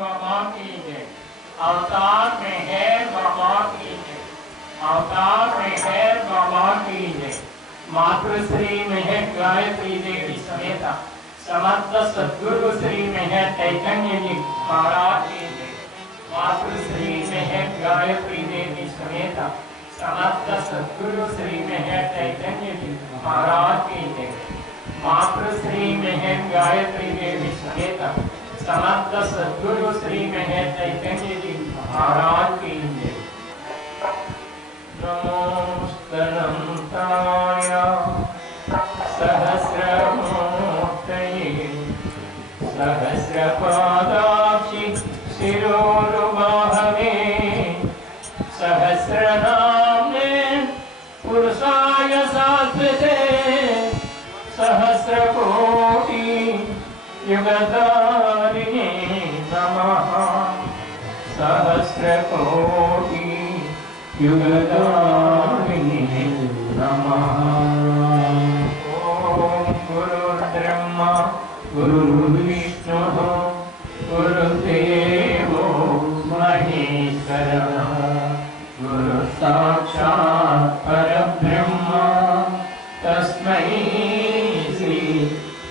बाबा की जय। अवतार में है बाबा की जय। अवतार में है बाबा की जय। मातृश्री में है गायत्री देवी समेता समस्त सद्गुरु श्री में है चैतन्य जी महाराज की जय। मातृश्री में है गायत्री देवी समेता समस्त सद्गुरु श्री में है चैतन्य जी महाराज की जय। मातृश्री में है गायत्री देवी समेता समस्त सद्गुरु श्री में है चैतन्य जी महाराज की जय। नमोस्तनंताय सहस्रमूर्तये सहस्रपादाक्षि शिरोरुबाहवे सहस्रनाम्ने पुरुषाय शाश्वते सहस्रकोटि युगधारिणे नमः। सहस्रकोटि युगधारिणे नमः। ओम गुरुर्ब्रह्मा गुरुर्विष्णुः गुरुर्देवो महेश्वरः गुरुसाक्षात् परब्रह्म तस्मै श्री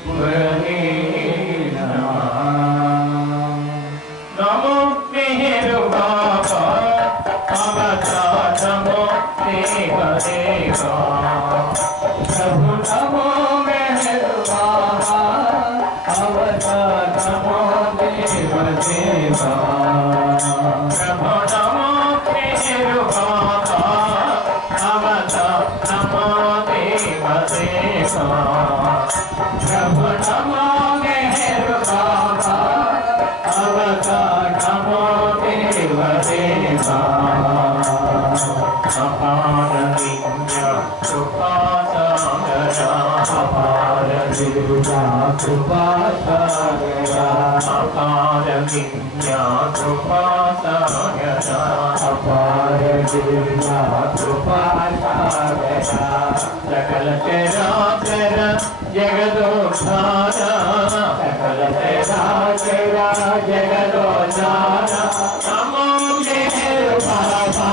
गुरवे नमः। नमो मेरुबाबा अवतार नमो देवदेवा प्रभु नमो मेरुबाबा अवतार नमो देवदेवा प्रभु नमो मेरुबाबा अवतार नमो देवदेवा प्रभु नमो मेरुबाबा अवतार नमो देवदेवा। अपार दिव्या कृपा सागरा अपार दिव्या कृपा सागरा अपार दिव्या कृपा सागरा अपार दिव्या कृपा सागरा सकल चराचर जगदोद्धारा सकल चराचर जगदोद्धारा नमो मेरुबाबा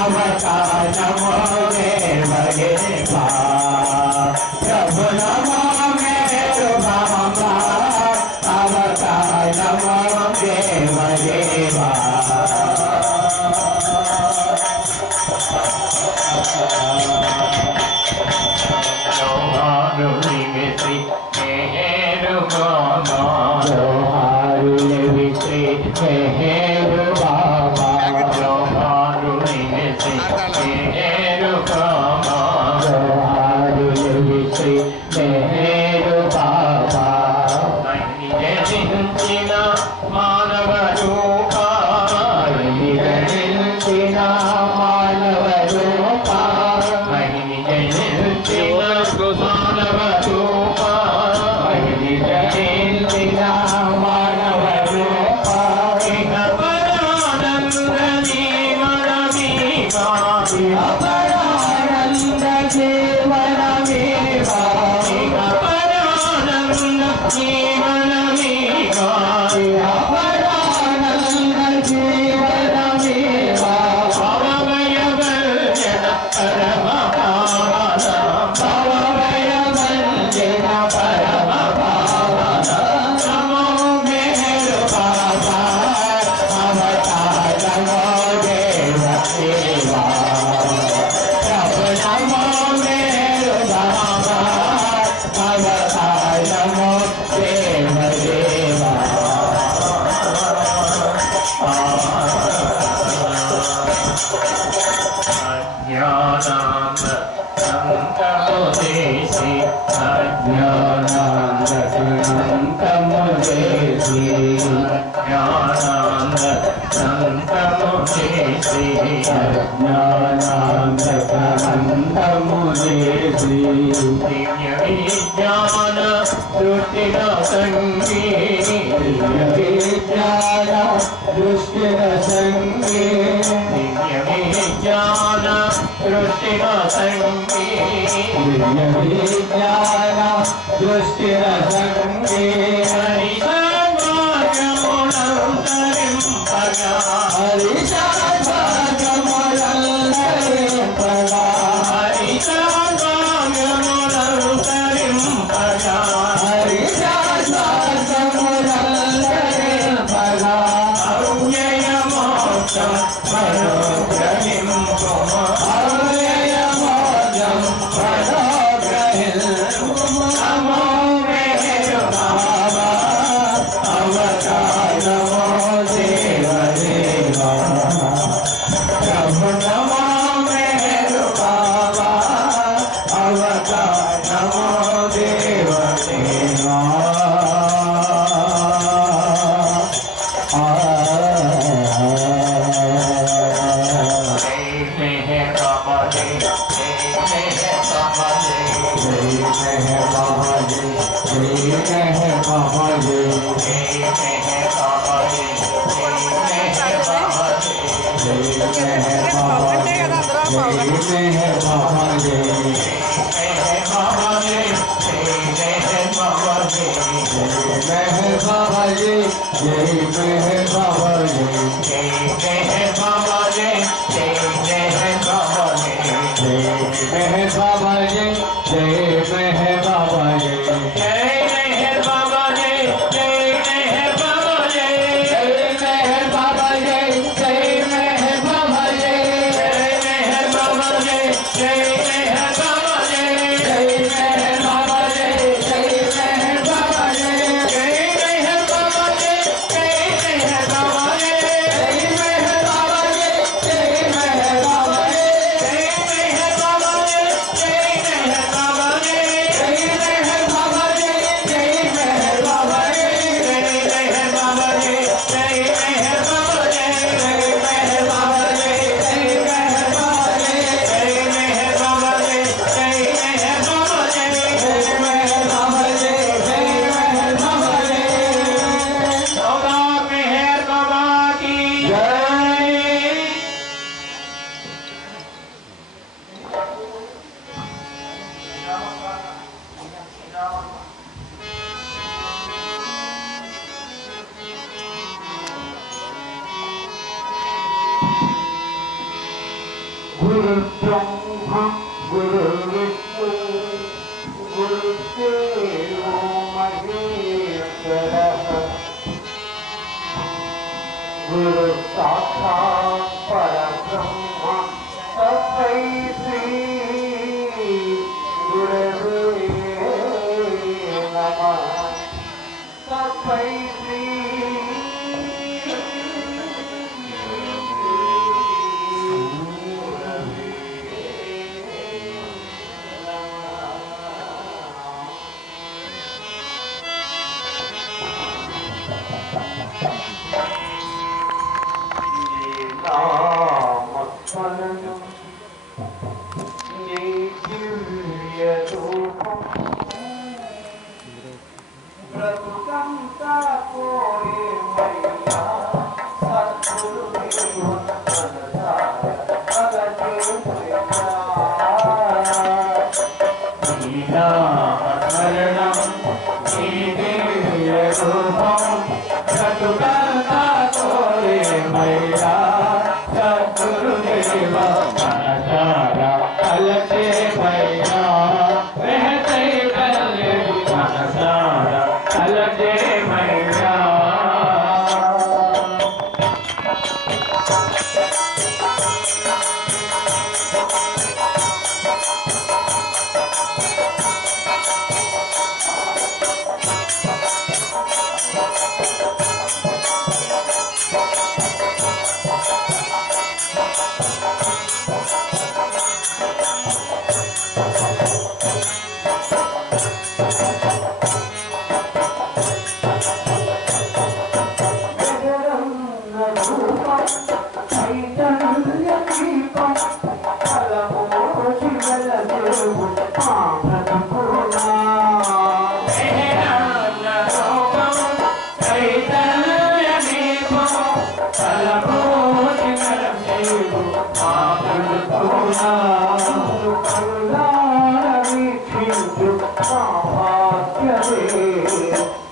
अवतार नमो देवदेवा प्रभु नमो मेरुबाबा अवतार नमो देवदेवा। मानव रूपा दुष्टिरसंगे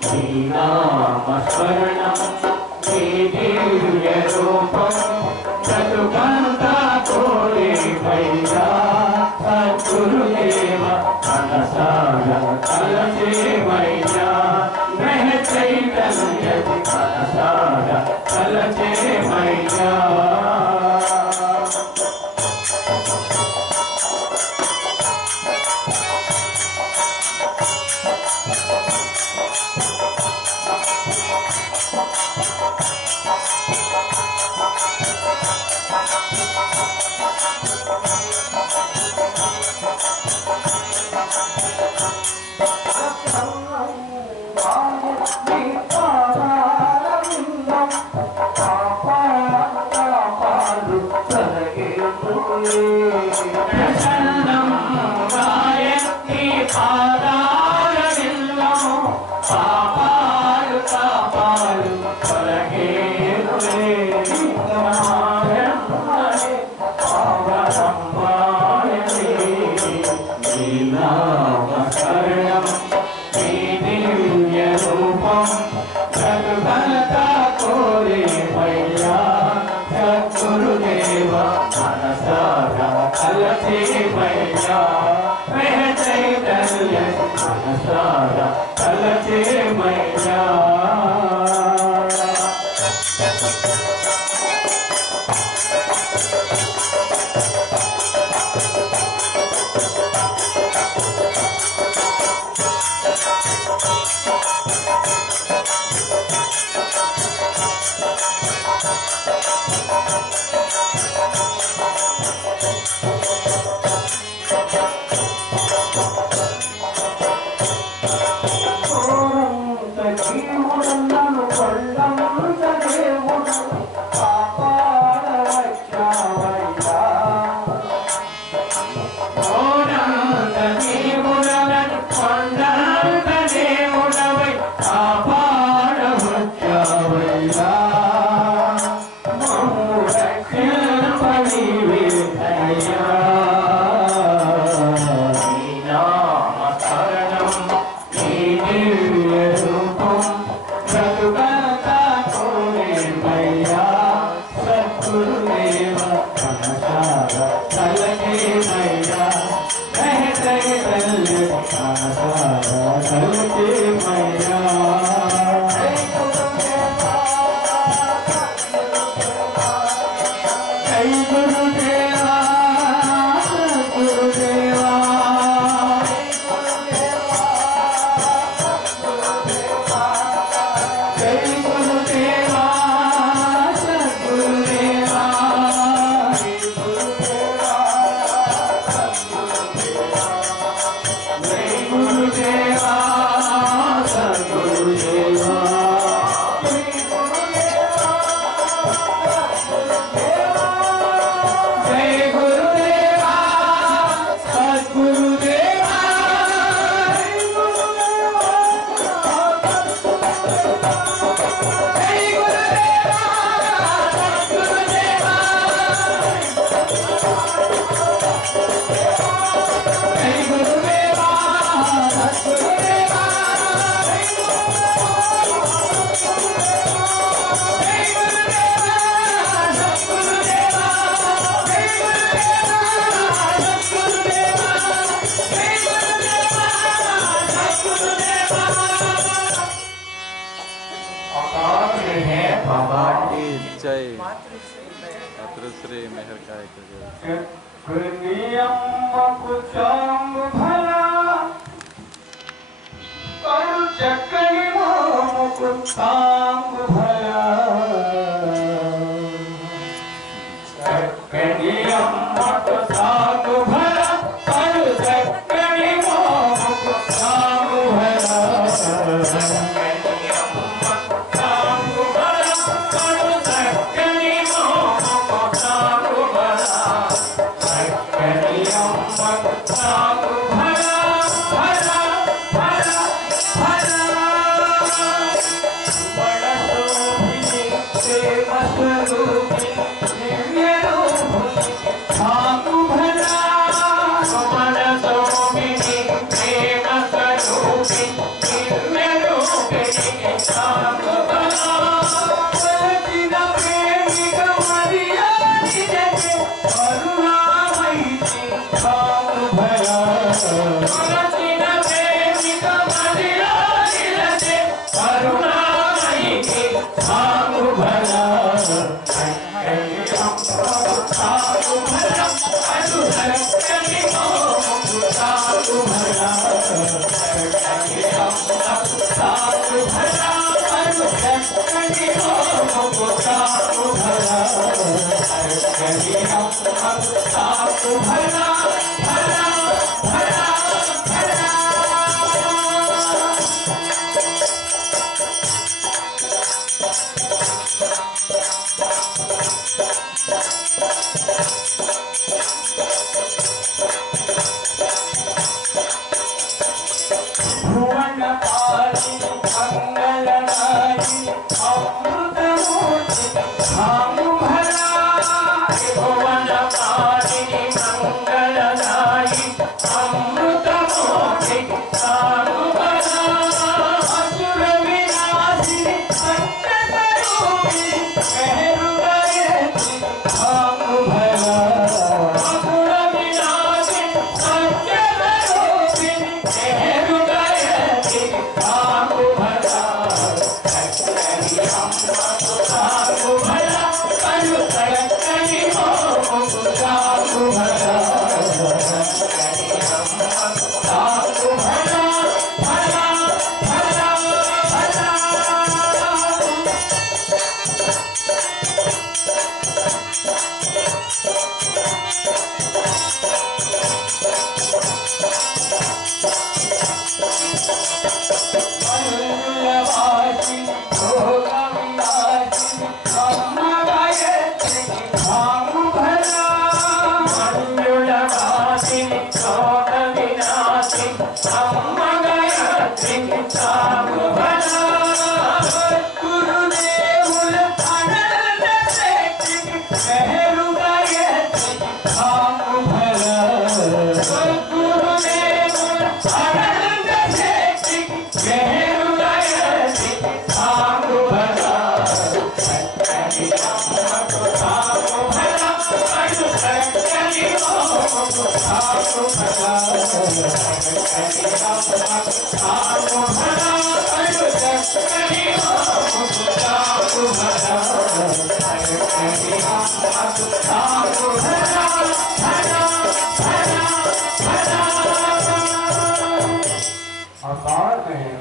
శ్రీరామ స్మరణం మనసారా తలచే మయ్యా ప్రసన్నం గాయత్రి పాదారవిందం పాపాలు తాపాలు తొలగేనులే పావనమ్మాయనే నీ నామ శరణం నీ దివ్య రూపం సద్భరత కోరే మయ్యా సద్గురుదేవ మనసారా తలచే మయ్యా మహ చైతన్య మనసారా తలచే మయ్యా मातृश्री मेहर का भला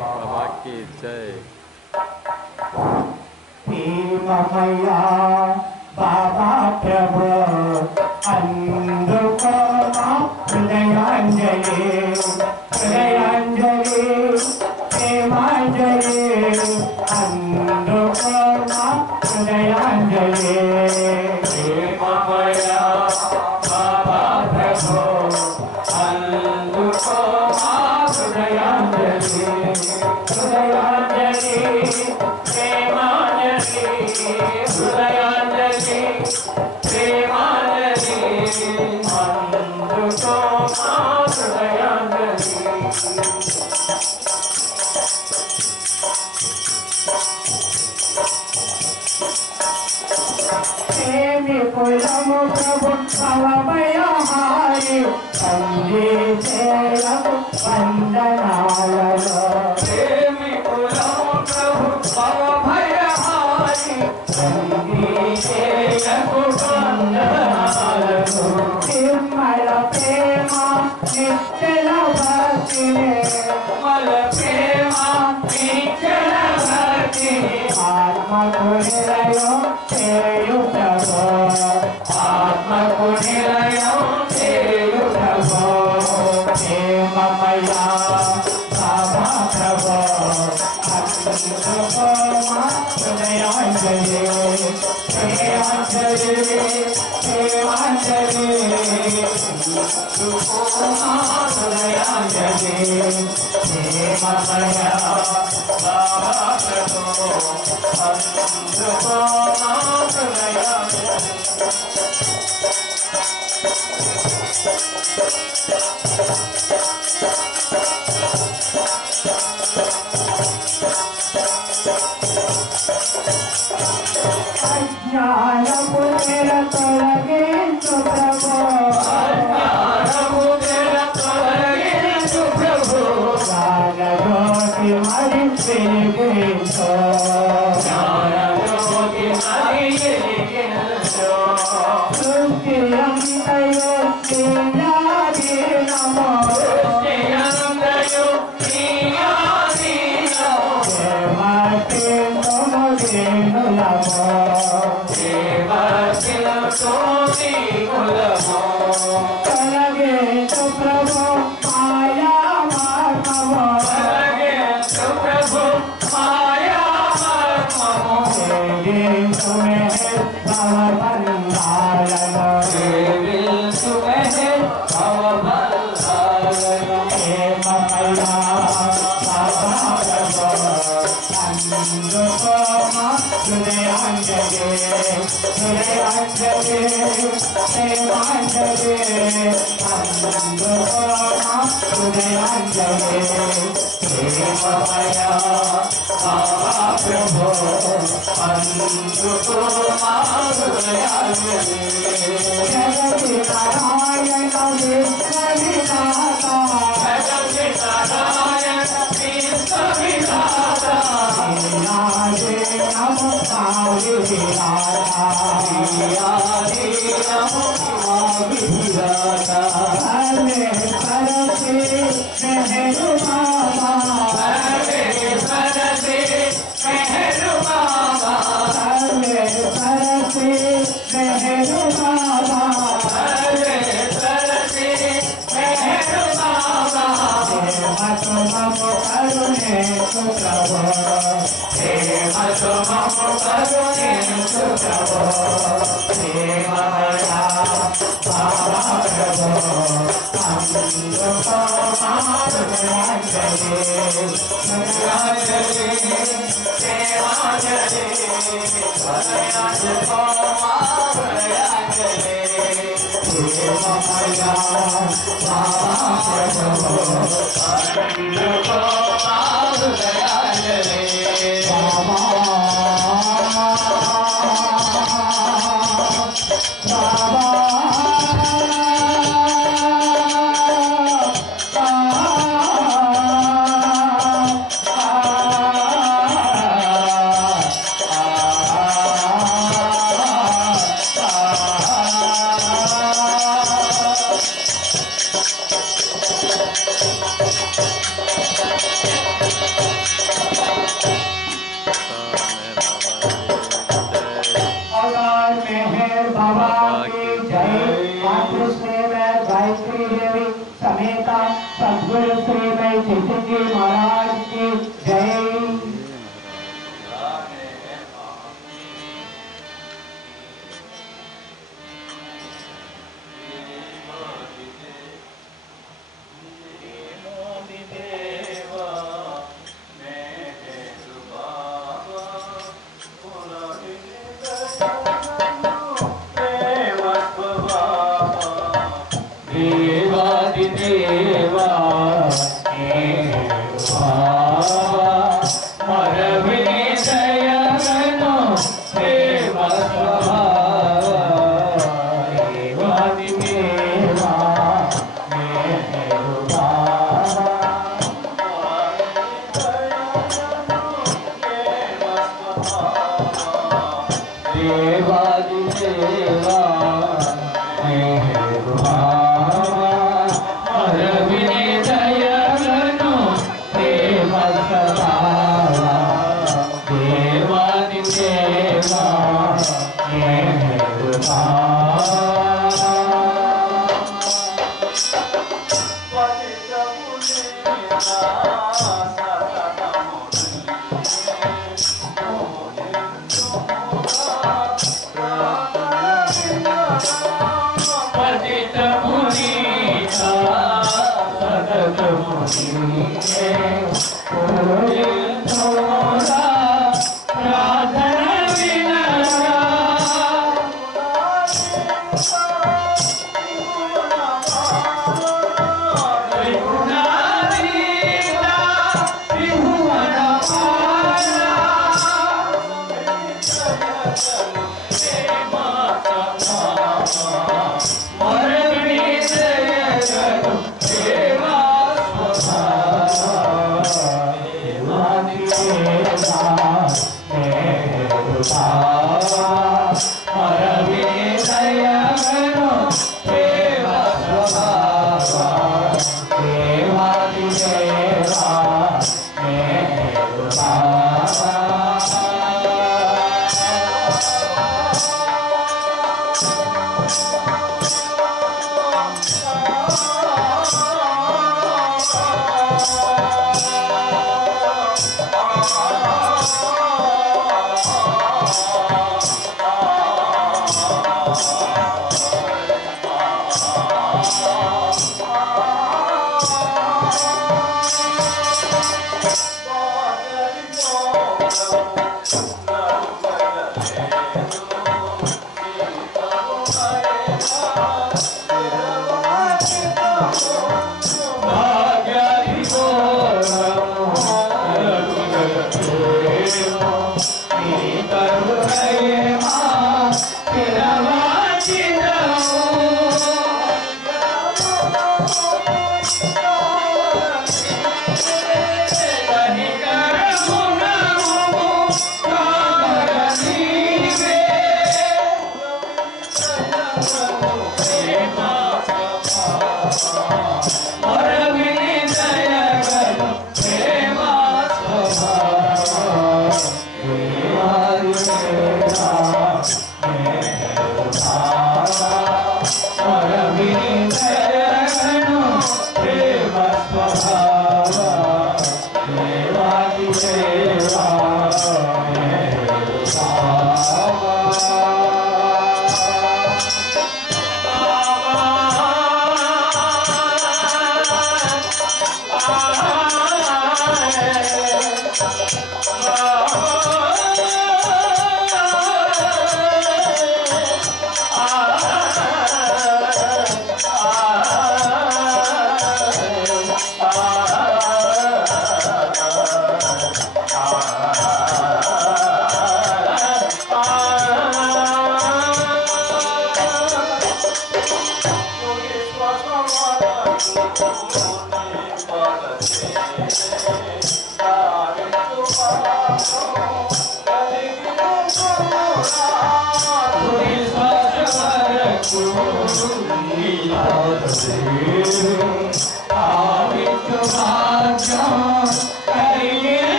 बाबा की जय। मैया बाबा प्रभु अंधुको हृदयांजलि हृदयांजलि प्रेमांजलि अंधुको हृदयांजलि मैया बाबा प्रभु अंधुको हृदयांजलि हृदयांजलि प्रेमांजलि हृदयांजलि प्रेमांजलि अंधुको हृदयांजलि कुलम प्रभु भवभयहारि संगीतेयु वन्दनालयो प्रेमि कुलम प्रभु भवभयहारि संगीतेयु वन्दनालयो निर्मल प्रेम निश्चल भक्ति निर्मल प्रेम निश्चल भक्ति आत्मकुनिलयो तेयु प्रभो आत्मकुनिलयो तेयु प्रभो प्रेममया बाबा प्रभो अंधुको हृदयांजलि प्रेमांजलि प्रेमांजलि अंधुको हृदयांजलि प्रेममया बाबा प्रभो अंधुको हृदयांजलि अज्ञानमु निरतोलगिंतु प्रभो अज्ञानमु निरतोलगिंतु प्रभो ज्ञानज्योति मरिंचिगिंतु ज्ञानज्योति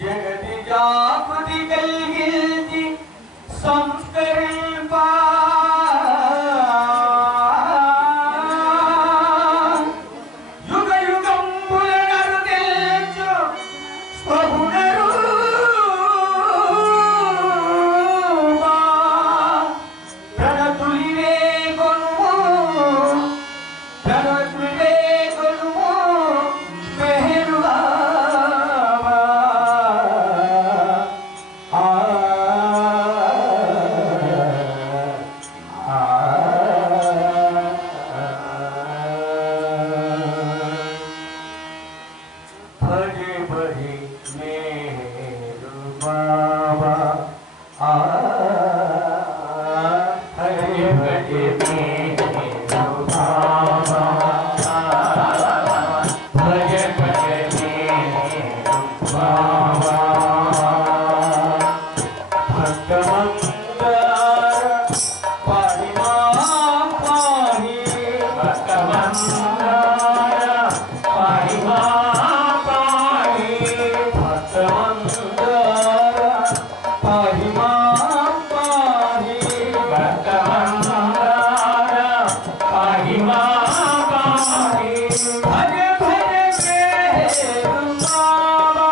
जगति जापति कल्गिल्जी संस्करिल्पा भजे भजे मेरू बाबा भजे भजे मेरू बाबा भजे भजे मेरू बाबा भक्तमंदार पाहि मां पाहि भक्तमंदार पाहि मां पाहि भक्तमंदार पाहि मां पाहि भक्तमंदार पाहि मां पाहि भजे भजे मेरू बाबा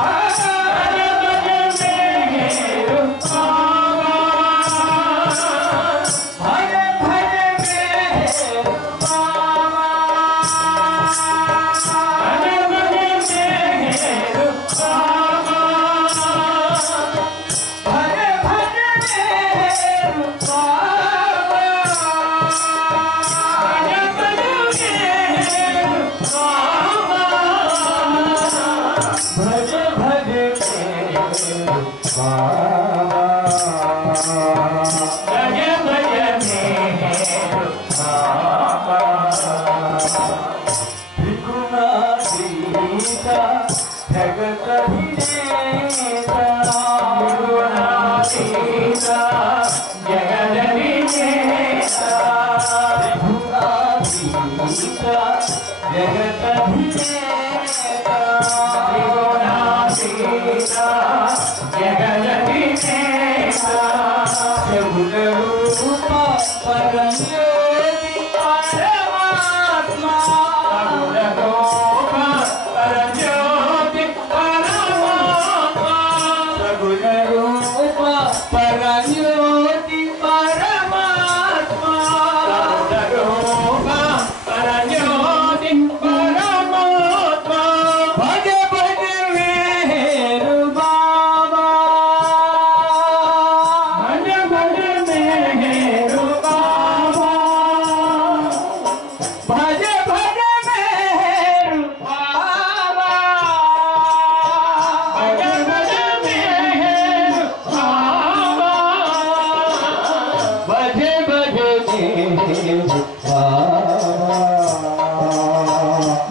भजे भजे मेरू बाबा भजे भजे मेरू बाबा भजे भजे मेरू बाबा भजे भजे मेरू बाबा भजे भजे मेरू बाबा भजे भजे मेरू बाबा भजे भजे मेरू बाबा त्रिगुणातीता जगत विजेता त्रिगुणातीता जगत विजेता त्रिगुणातीता जगत विजेता त्रिगुणातीता जगत विजेता सगुण रूप परम ज्योति परमात्मा सगुण रूप परम ज्योति परमात्मा सगुण रूप परम ज्योति परमात्मा सगुण रूप परम ज्योति परमात्मा भजे भजे मेरू बाबा भजे भजे मेरू बाबा भजे भजे मेरू बाबा भजे भजे मेरू बाबा भजे भजे मेरू बाबा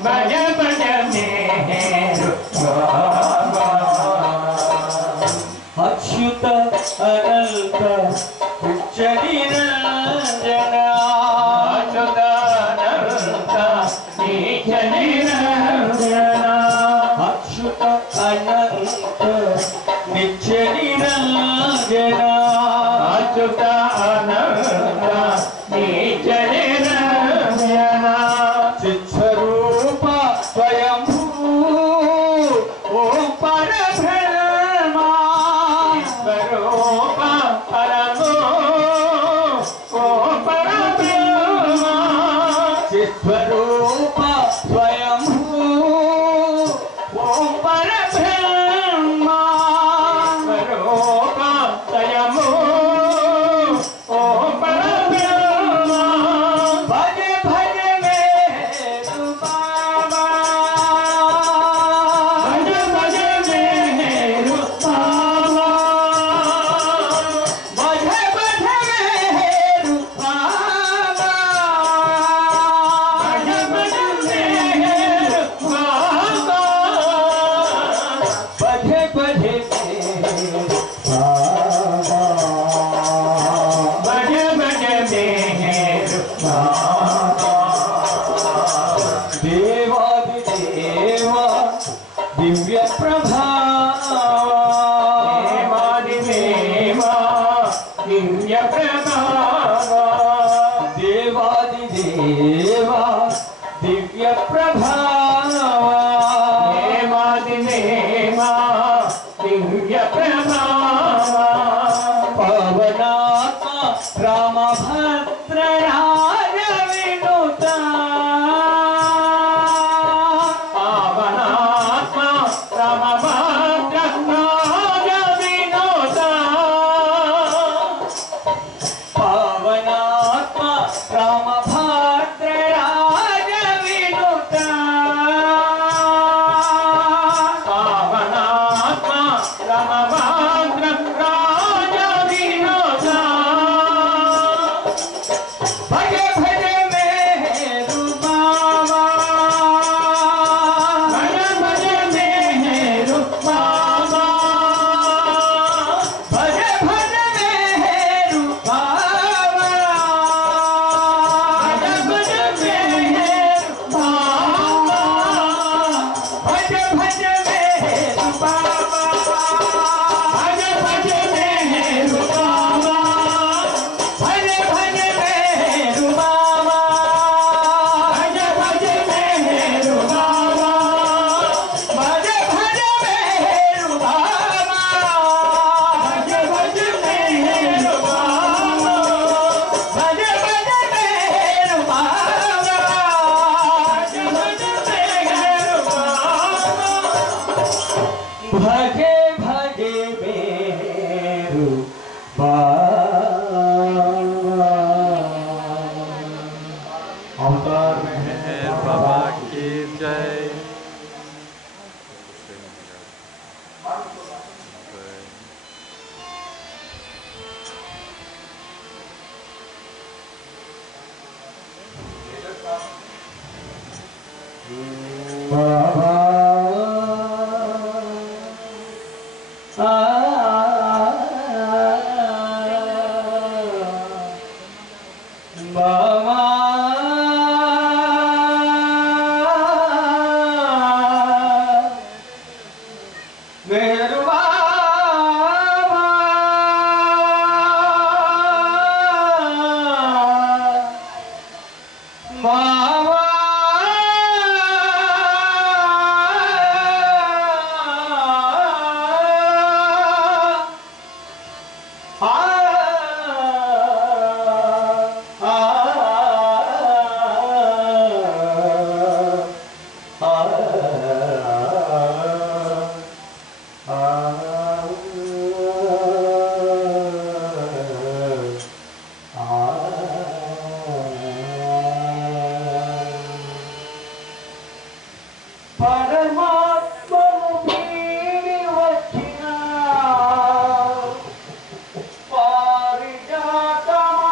भजे भजे मेरू बाबा अच्युत अनंत उच्च निरंजन अच्युत अनंत नीच निरंजन अच्युत अनंत नित्य निरंजन अच्युत अनंत नीच निरंजन चित्स्वरूप स्वयंभू ओम परब्रह्मा स्वरूप परमो ओम परब्रह्मा चित्स्वरूप स्वयंभू ओम परब्रह्मा स्वरूप स्वयंभू ओम परब्रह्मा भजे भजे मेरू बाबा भजे भजे मेरू बाबा भजे भजे मेरू बाबा भजे भजे मेरू बाबा भजे भजे मेरू बाबा भजे भजे मेरू बाबा देवादिदेवा दिव्य प्रभावा देवादिदेवा दिव्य प्रभावा देवादिदेवा दिव्य प्रभावा देवादिदेवा दिव्य प्रभावा पवनात्मा रामभद्र राज विनुता पावनात्मा रामभद्र भज भज मेहर बाबा भज भज मेहर बाबा भज भज मेहर बाबा भज भज मेहर बाबा भज भज मेहर बाबा भज भज मेहर बाबा भज भज मेहर बाबा भज भज मेहर बाबा भजे भजे मेरु बाबा अवतार मेहर बाबा की जय। बाबा बाबा मेहर बाबा बाबा परमात्मनु వీడి వచ్చిన పారిజాతమా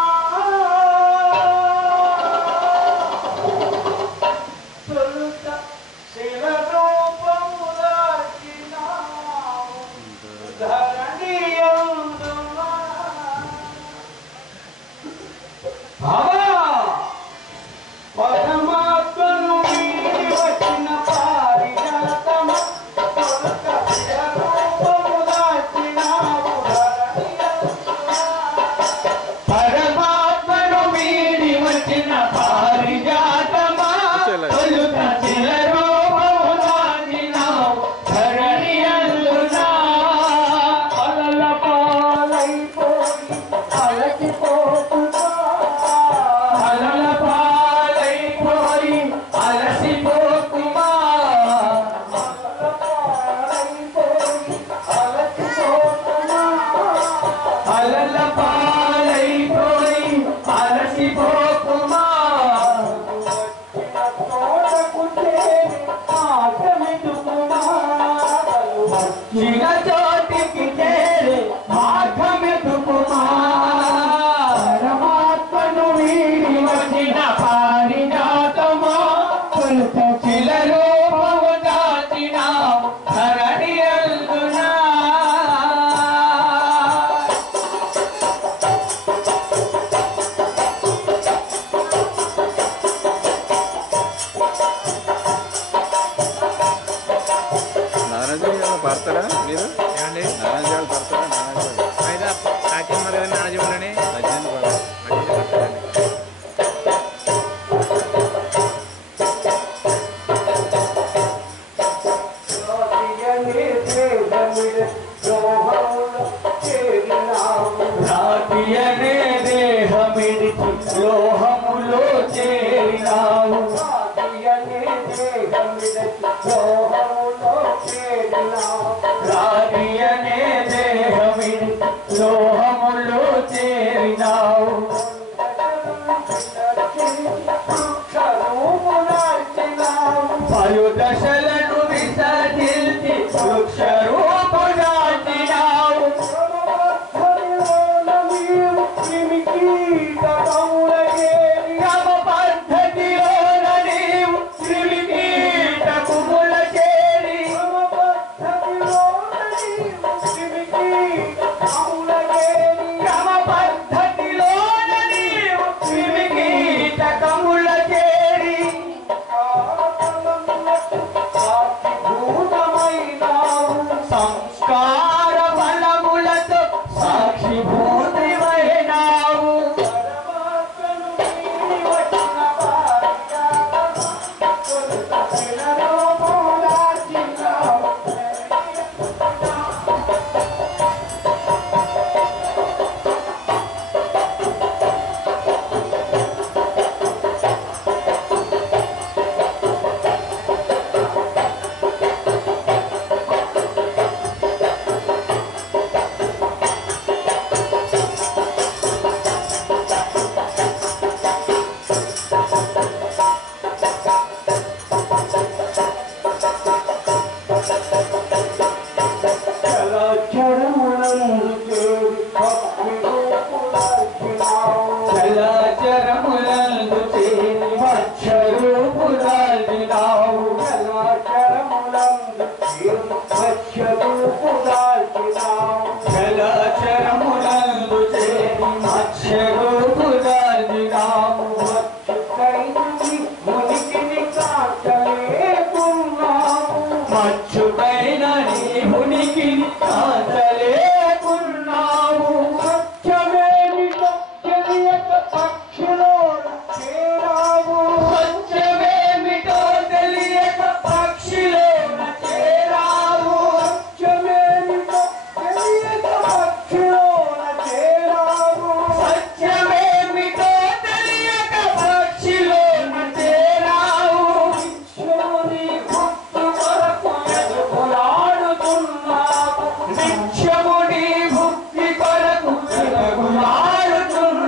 తొలుత శివ రూపము దాల్చినావు ధరణియందునా పరమాత్మను వీడి వచ్చిన పారిజాతమ తొలుత శివ రూపము దాల్చినావు ధరణియందునా పరమాత్మను వీడి వచ్చిన పారిజాతమ తొలుత శివ రూపము దాల్చినావు ధరణియందునా అలల పాలైపోయి అలసిపోతున్నా అలల పాలైపోయి అలసిపోతుమా అలల పాలైపోయి అలసిపోతుమా తోటకు చేరి ఆటమిటుకుమా చిన్న చోటికి చేరి మార్గమెతుకుమా పరమాత్మను వీడి వచ్చిన పారిజాతమా తొలుత శిల రూపము దాల్చినావు ధరణియందునా నారాజీ గారు పడతారా మీరు? ఏమండి నారాజీ గారు పడతారా? నారాజీ గారు అయితే సాధ్యం మరి కదండి నాజీవులని అజయన్ పడతారు. రాతియనే దేహమిడిచి లోహములో చేరినావు రాతియనే దేహమిడిచి లోహములో చేరినావు పలు దశలను విసర్జించి వృక్ష రూపు దాల్చినావు క్రమ పద్ధతిలోన నీవు క్రిమికీటకముల చేరి క్రమ పద్ధతిలోన నీవు క్రిమికీటకముల చేరి జలచరమునందు చేరి మత్స్యరూపు దాల్చినాము మునికిని కాచలేకున్నాము మచ్చుకైన నీ మునికిని కాచలేకున్నాము సత్యమేమిటో తెలియక పక్షిలో చేరాము సత్యమేమిటో తెలియక పక్షిలో చేరాము సత్యమేమిటో తెలియక పక్షిలో చేరాము సత్యమేమిటో తెలియక పక్షిలో చేరాము నిత్యముని భక్తు కొరకు ఎదుగులాడుతున్నాము నిత్యముని భక్తి కొరకు ఎదుగులాడుతున్నాము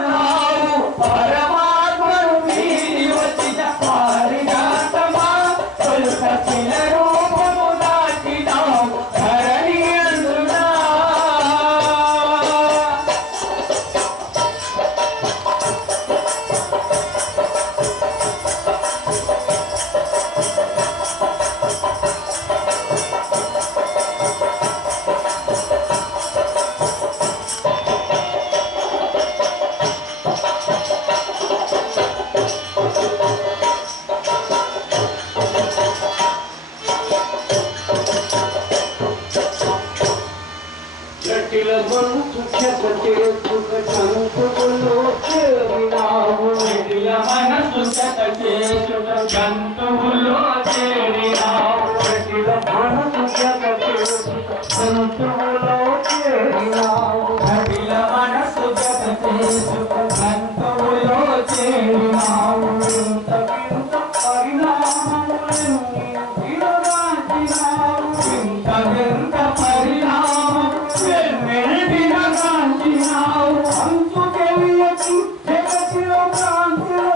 పరమాత్మను వీడి వచ్చిన పారిజాతమా తొలుత శిల రూపము దాచినాము ధరణి అందునా జటిల మనసు చెత చేసుక జంతువులు చేరినాము జటిల మనసు చెత చేసుక జంతువులు చేరినాము జటిల మనసు చెత చేసుక జంతువులు చేరినాము జటిల మనసు చెత చేసుక జంతువులు చేరినాము వింత వింత పరిణామములన్నీ వినగాంచినాము వింత వింత పరిణామం అంతు తెలియకి జగతిలో ప్రాంతిలో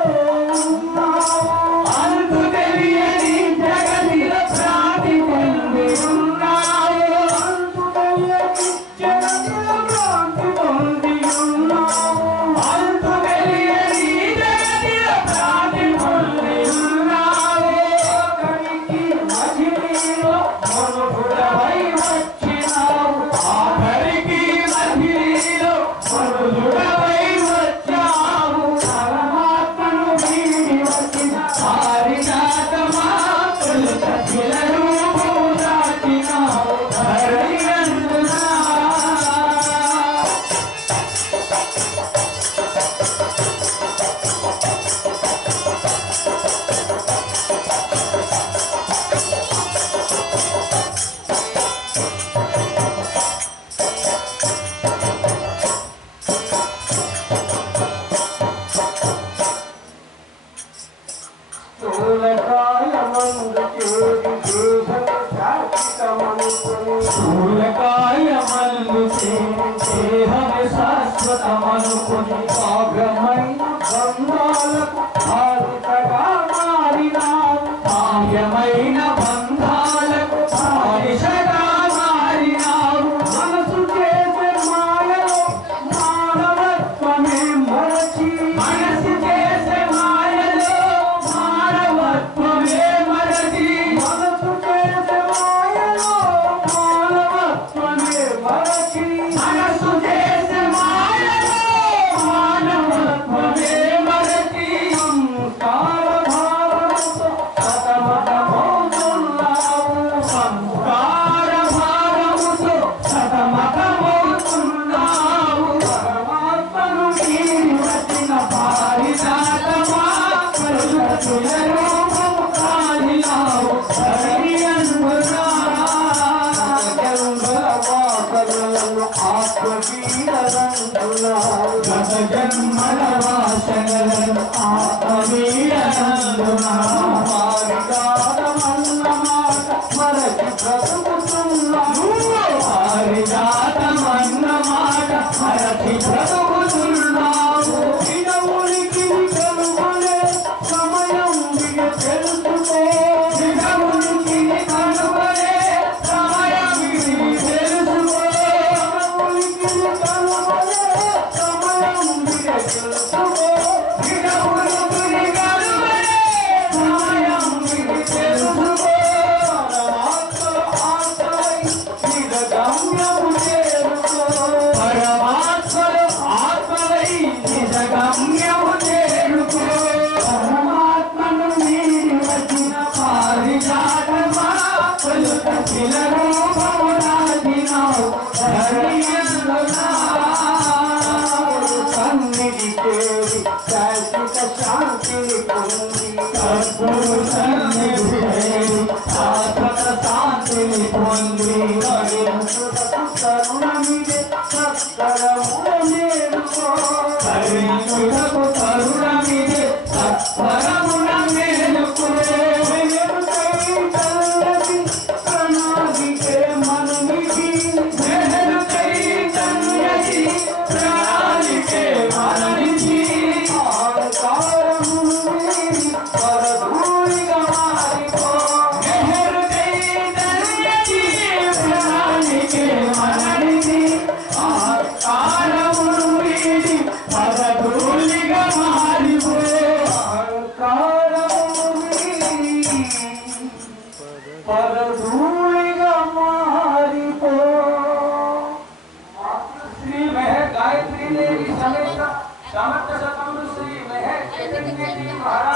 ఉన్నావు అంతు తెలియని జగతిలో ప్రాంతి పొంది ఉన్నావు అంతు తెలియని జగతిలో ప్రాంతి పొంది ఉన్నావు అంతు తెలియని జగతిలో ప్రాంతి పొంది ఉన్నావు ఒకరికి మజిలీలో మనుషుడవై వచ్చినావు ఆఖరికి మజిలీలో మనుషుడవై వచ్చావు పరమాత్మను వీడి వచ్చిన పారిజాతమా తొలుత శిల రూపము దాచినావు ధరణి అందునా స్థూలకాయమందు చేరి దేహము శాశ్వతమనుకొని స్థూలకాయమందు చేరి దేహము శాశ్వతమనుకొని భాగ్యమైన బంధాలకు బాధితగా మారినావు భాగ్యమైన బంధాలకు బాధితగా మారినావు మనసు చేసే మాయలో మానవత్వమే మరచి మనసు చేసే మాయలో మానవత్వమే మరచి మనసు చేసే మాయలో మానవత్వమే మరచి మనసు చేసే మాయలో మానవత్వమే మరచి సంస్కార భారముతో సతమతమవుతున్నావు సంస్కార భారముతో సతమతమవుతున్నావు పరమాత్మను వీడి వచ్చిన పారిజాతమా తొలుత శిల రూపము కాదినావు ధరణి అందునా జన్మల వాసనలను ఆత్మవీడనందునావు గత జన్మల వాసనలను ఆత్మవీడనందునావు పారిజాతమన్న మాట మరచి బ్రతుకుతున్నావు పారిజాతమన్న మాట మరచి బ్రతుకుతున్నావు విడవునికి కనుగొనే సమయం విని తెలుసుకో విడవునికి కనుగొనే సమయం విని తెలుసుకో విడవునికి కనుగొనే సమయం విని తెలుసుకో విడవునికి కనుగొనే శాంతిని పొంది సద్గురు సన్నిధి శాశ్వత శాంతిని పొంది కరుణమిదే సత్కరముల మేలుకో కరుణకు కరుణమిదే సత్కరముల మేలుకో ప్రణాళికే మనమిది మెహరుకై తన్యది ప్రణాళికే మనమిది समर्थ सतगुरु श्री महर्षि महाराज